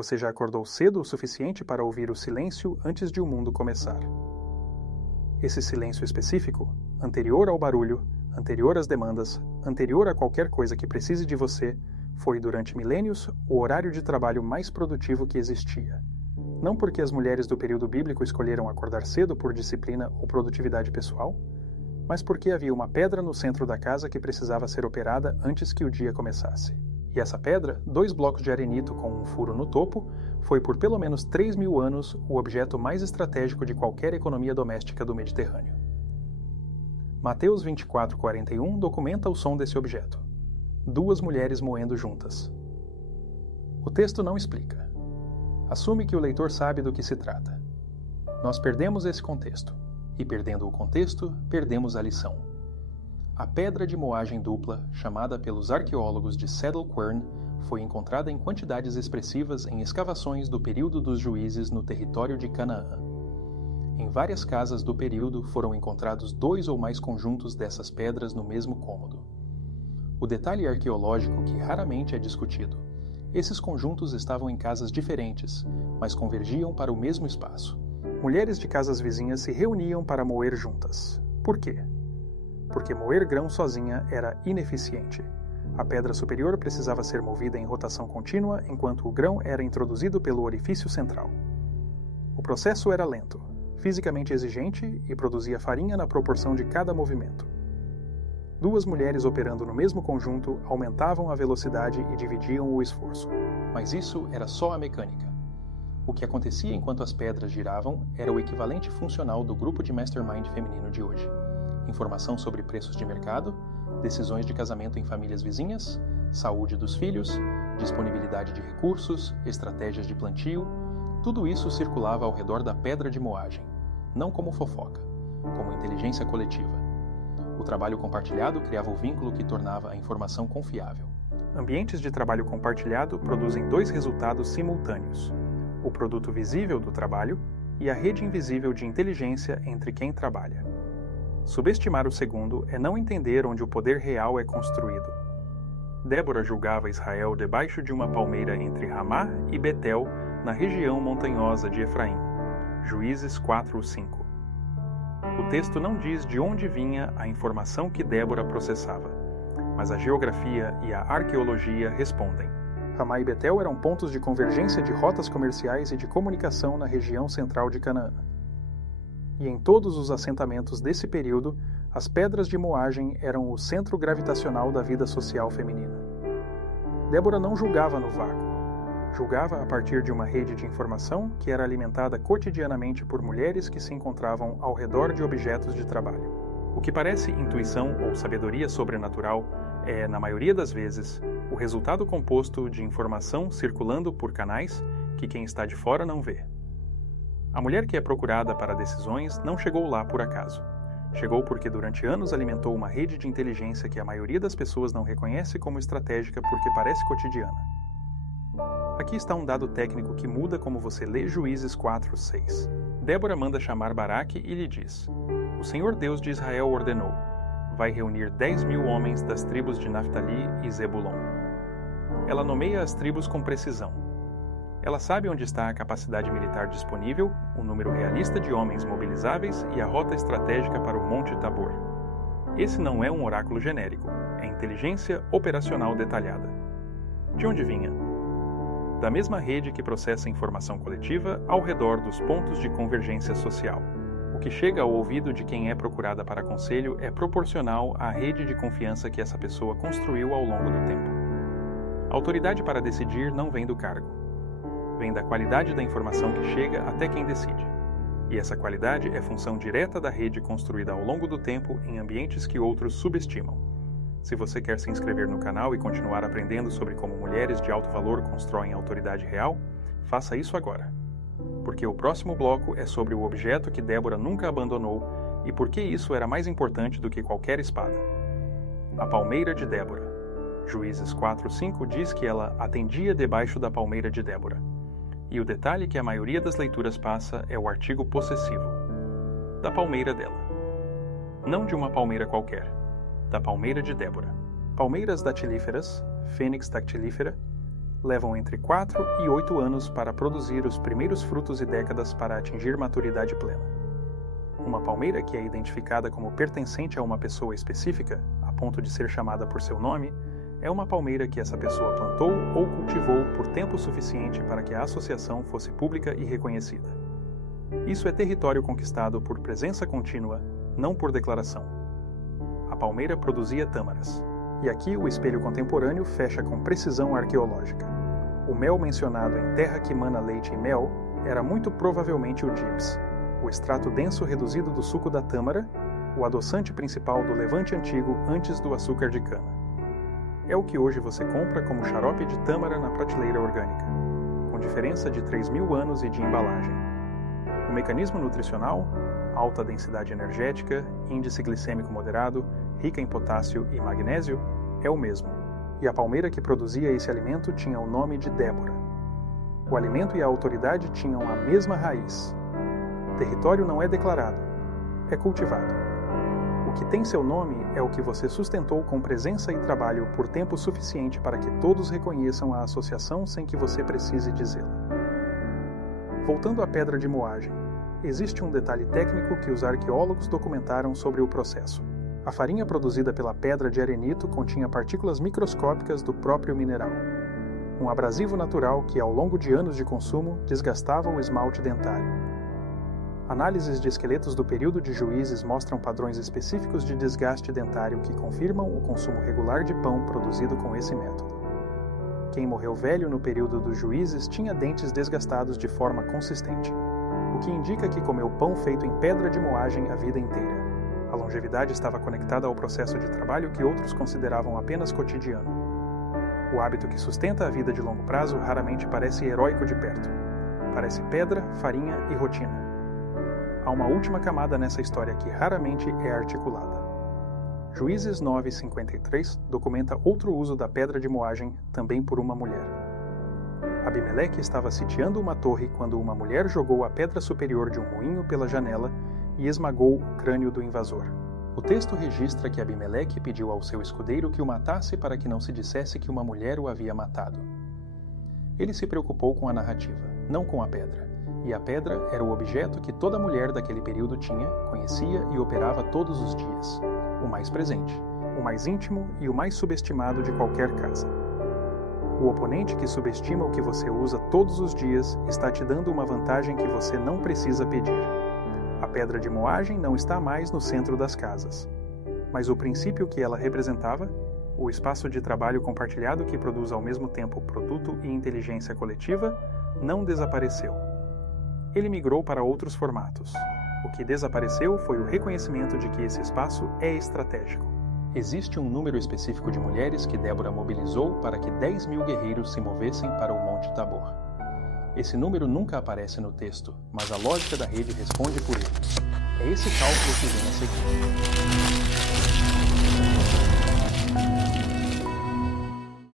Você já acordou cedo o suficiente para ouvir o silêncio antes de o mundo começar. Esse silêncio específico, anterior ao barulho, anterior às demandas, anterior a qualquer coisa que precise de você, foi durante milênios o horário de trabalho mais produtivo que existia. Não porque as mulheres do período bíblico escolheram acordar cedo por disciplina ou produtividade pessoal, mas porque havia uma pedra no centro da casa que precisava ser operada antes que o dia começasse. E essa pedra, 2 blocos de arenito com um furo no topo, foi por pelo menos 3.000 anos o objeto mais estratégico de qualquer economia doméstica do Mediterrâneo. Mateus 24:41 documenta o som desse objeto. 2 mulheres moendo juntas. O texto não explica. Assume que o leitor sabe do que se trata. Nós perdemos esse contexto. E perdendo o contexto, perdemos a lição. A pedra de moagem dupla, chamada pelos arqueólogos de Saddle Quern, foi encontrada em quantidades expressivas em escavações do período dos juízes no território de Canaã. Em várias casas do período foram encontrados 2 ou mais conjuntos dessas pedras no mesmo cômodo. O detalhe arqueológico que raramente é discutido. Esses conjuntos estavam em casas diferentes, mas convergiam para o mesmo espaço. Mulheres de casas vizinhas se reuniam para moer juntas. Por quê? Porque moer grão sozinha era ineficiente. A pedra superior precisava ser movida em rotação contínua enquanto o grão era introduzido pelo orifício central. O processo era lento, fisicamente exigente e produzia farinha na proporção de cada movimento. 2 mulheres operando no mesmo conjunto aumentavam a velocidade e dividiam o esforço. Mas isso era só a mecânica. O que acontecia enquanto as pedras giravam era o equivalente funcional do grupo de mastermind feminino de hoje. Informação sobre preços de mercado, decisões de casamento em famílias vizinhas, saúde dos filhos, disponibilidade de recursos, estratégias de plantio, tudo isso circulava ao redor da pedra de moagem, não como fofoca, como inteligência coletiva. O trabalho compartilhado criava o vínculo que tornava a informação confiável. Ambientes de trabalho compartilhado produzem 2 resultados simultâneos: o produto visível do trabalho e a rede invisível de inteligência entre quem trabalha. Subestimar o segundo é não entender onde o poder real é construído. Débora julgava Israel debaixo de uma palmeira entre Ramá e Betel, na região montanhosa de Efraim. Juízes 4:5. O texto não diz de onde vinha a informação que Débora processava, mas a geografia e a arqueologia respondem. Ramá e Betel eram pontos de convergência de rotas comerciais e de comunicação na região central de Canaã. E em todos os assentamentos desse período, as pedras de moagem eram o centro gravitacional da vida social feminina. Débora não julgava no vácuo. Julgava a partir de uma rede de informação que era alimentada cotidianamente por mulheres que se encontravam ao redor de objetos de trabalho. O que parece intuição ou sabedoria sobrenatural é, na maioria das vezes, o resultado composto de informação circulando por canais que quem está de fora não vê. A mulher que é procurada para decisões não chegou lá por acaso. Chegou porque durante anos alimentou uma rede de inteligência que a maioria das pessoas não reconhece como estratégica porque parece cotidiana. Aqui está um dado técnico que muda como você lê Juízes 4:6. Débora manda chamar Baraque e lhe diz: O Senhor Deus de Israel ordenou: vai reunir 10.000 homens das tribos de Naftali e Zebulon. Ela nomeia as tribos com precisão. Ela sabe onde está a capacidade militar disponível, o número realista de homens mobilizáveis e a rota estratégica para o Monte Tabor. Esse não é um oráculo genérico, é inteligência operacional detalhada. De onde vinha? Da mesma rede que processa informação coletiva ao redor dos pontos de convergência social. O que chega ao ouvido de quem é procurada para conselho é proporcional à rede de confiança que essa pessoa construiu ao longo do tempo. A autoridade para decidir não vem do cargo. Vem da qualidade da informação que chega até quem decide. E essa qualidade é função direta da rede construída ao longo do tempo em ambientes que outros subestimam. Se você quer se inscrever no canal e continuar aprendendo sobre como mulheres de alto valor constroem autoridade real, faça isso agora. Porque o próximo bloco é sobre o objeto que Débora nunca abandonou e por que isso era mais importante do que qualquer espada. A palmeira de Débora. Juízes 4:5 diz que ela atendia debaixo da palmeira de Débora. E o detalhe que a maioria das leituras passa é o artigo possessivo. Da palmeira dela. Não de uma palmeira qualquer. Da palmeira de Débora. Palmeiras dactilíferas, Fênix dactilífera, levam entre 4 e 8 anos para produzir os primeiros frutos e décadas para atingir maturidade plena. Uma palmeira que é identificada como pertencente a uma pessoa específica, a ponto de ser chamada por seu nome, é uma palmeira que essa pessoa plantou ou cultivou por tempo suficiente para que a associação fosse pública e reconhecida. Isso é território conquistado por presença contínua, não por declaração. A palmeira produzia tâmaras. E aqui o espelho contemporâneo fecha com precisão arqueológica. O mel mencionado em Terra que Mana Leite e Mel era muito provavelmente o gyps, o extrato denso reduzido do suco da tâmara, o adoçante principal do Levante Antigo antes do açúcar de cana. É o que hoje você compra como xarope de tâmara na prateleira orgânica, com diferença de 3.000 anos e de embalagem. O mecanismo nutricional, alta densidade energética, índice glicêmico moderado, rica em potássio e magnésio, é o mesmo. E a palmeira que produzia esse alimento tinha o nome de Débora. O alimento e a autoridade tinham a mesma raiz. Território não é declarado, é cultivado. O que tem seu nome é o que você sustentou com presença e trabalho por tempo suficiente para que todos reconheçam a associação sem que você precise dizê-la. Voltando à pedra de moagem, existe um detalhe técnico que os arqueólogos documentaram sobre o processo. A farinha produzida pela pedra de arenito continha partículas microscópicas do próprio mineral. Um abrasivo natural que, ao longo de anos de consumo, desgastava o esmalte dentário. Análises de esqueletos do período de Juízes mostram padrões específicos de desgaste dentário que confirmam o consumo regular de pão produzido com esse método. Quem morreu velho no período dos Juízes tinha dentes desgastados de forma consistente, o que indica que comeu pão feito em pedra de moagem a vida inteira. A longevidade estava conectada ao processo de trabalho que outros consideravam apenas cotidiano. O hábito que sustenta a vida de longo prazo raramente parece heróico de perto. Parece pedra, farinha e rotina. Há uma última camada nessa história que raramente é articulada. Juízes 9:53 documenta outro uso da pedra de moagem, também por uma mulher. Abimeleque estava sitiando uma torre quando uma mulher jogou a pedra superior de um moinho pela janela e esmagou o crânio do invasor. O texto registra que Abimeleque pediu ao seu escudeiro que o matasse para que não se dissesse que uma mulher o havia matado. Ele se preocupou com a narrativa, não com a pedra. E a pedra era o objeto que toda mulher daquele período tinha, conhecia e operava todos os dias. O mais presente, o mais íntimo e o mais subestimado de qualquer casa. O oponente que subestima o que você usa todos os dias está te dando uma vantagem que você não precisa pedir. A pedra de moagem não está mais no centro das casas. Mas o princípio que ela representava, o espaço de trabalho compartilhado que produz ao mesmo tempo produto e inteligência coletiva, não desapareceu. Ele migrou para outros formatos. O que desapareceu foi o reconhecimento de que esse espaço é estratégico. Existe um número específico de mulheres que Débora mobilizou para que 10.000 guerreiros se movessem para o Monte Tabor. Esse número nunca aparece no texto, mas a lógica da rede responde por ele. É esse cálculo que vem a seguir.